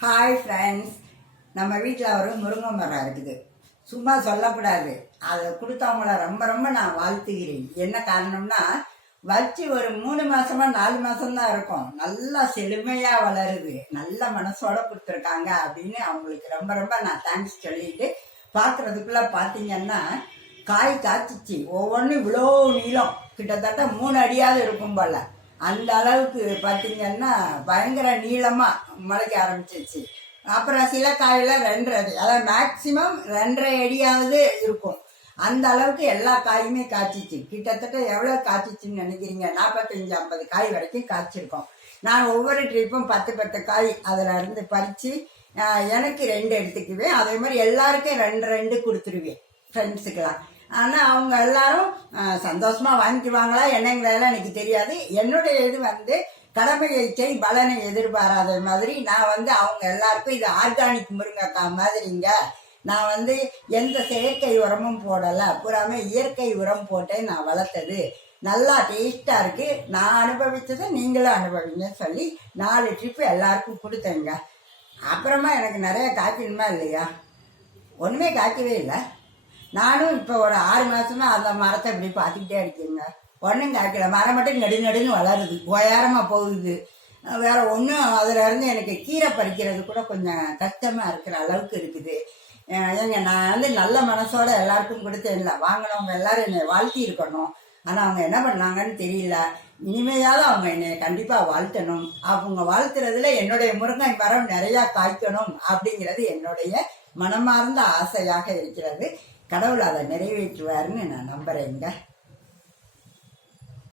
Hi friends, நம்ம வீட்டில் ஒரு முருங்கை மரம் இருக்குது. சும்மா சொல்லக்கூடாது, அதை கொடுத்தவங்கள ரொம்ப ரொம்ப நான் வாழ்த்துகிறேன். என்ன காரணம்னா, வச்சு ஒரு 3 மாசமா 4 மாசம்தான் இருக்கும், நல்லா செழுமையாக வளருது, நல்ல மனசோட கொடுத்துருக்காங்க அப்படின்னு அவங்களுக்கு ரொம்ப ரொம்ப நான் தேங்க்ஸ் சொல்லிட்டு, பார்க்குறதுக்குள்ளே பார்த்தீங்கன்னா காய் காய்ச்சிச்சு. ஒவ்வொன்றும் இவ்வளோ நீளம், கிட்டத்தட்ட 3 அடியாவது இருக்கும் போல. அந்த அளவுக்கு பார்த்தீங்கன்னா பயங்கர நீளமாக முளைக்க ஆரம்பிச்சிருச்சு. அப்புறம் சில காயில 2.5 அடி, அதாவது மேக்சிமம் 2.5 அடியாவது இருக்கும். அந்த அளவுக்கு எல்லா காயுமே காய்ச்சிச்சு. கிட்டத்தட்ட எவ்வளோ காய்ச்சிச்சுன்னு நினைக்கிறீங்க? 45-50 காய் வரைக்கும் காய்ச்சிருக்கோம். நான் ஒவ்வொரு ட்ரிப்பும் 10 காய் அதில் இருந்து பறித்து எனக்கு 2 எடுத்துக்குவேன். அதே மாதிரி எல்லாருக்கும் 2 கொடுத்துருவேன் ஃப்ரெண்ட்ஸுக்கெல்லாம். ஆனால் அவங்க எல்லாரும் சந்தோஷமா வாங்கிக்குவாங்களா என்னங்கிறதெல்லாம் எனக்கு தெரியாது. என்னுடைய இது கடமையை செய் பலனை எதிர்பாராத மாதிரி நான் அவங்க எல்லாருக்கும் இது ஆர்கானிக் முருங்கைக்காய் மாதிரிங்க. நான் எந்த செயற்கை உரமும் போடலை, பூராமே இயற்கை உரம் போட்டே நான் வளர்த்தது. நல்லா டேஸ்டா இருக்கு, நான் அனுபவிச்சதை நீங்களும் அனுபவிங்கன்னு சொல்லி 4 ட்ரிப்பு எல்லாருக்கும் கொடுத்தேங்க. அப்புறமா எனக்கு நிறைய காய்க்கணுமா இல்லையா? ஒன்றுமே காய்க்கவே இல்லை. நானும் இப்போ ஒரு 6 மாசமா அந்த மரத்தை இப்படி பார்த்துக்கிட்டே இருக்கேங்க. ஒன்றும் காய்க்கல, மரம் மட்டும் நெடுன்னு வளருது, உயரமா போகுது. வேற ஒன்றும் அதுல இருந்து எனக்கு கீரை பறிக்கிறது கூட கொஞ்சம் கஷ்டமா இருக்கிற அளவுக்கு இருக்குது. ஏங்க, நான் நல்ல மனசோட எல்லாருக்கும் கொடுத்தேன்ல, வாங்கினவங்க எல்லாரும் என்னை வாழ்த்தி இருக்கணும். ஆனால் அவங்க என்ன பண்ணாங்கன்னு தெரியல. இனிமையாவது அவங்க என்னை கண்டிப்பா வாழ்த்தணும். அவங்க வாழ்த்துறதுல என்னுடைய முருங்கை மரம் நிறைய காய்க்கணும் அப்படிங்கிறது என்னுடைய மனமார்ந்த ஆசையாக இருக்கிறது. கடவுள் அதை நிறைவேற்றுவாருன்னு நான் நம்புறேங்க.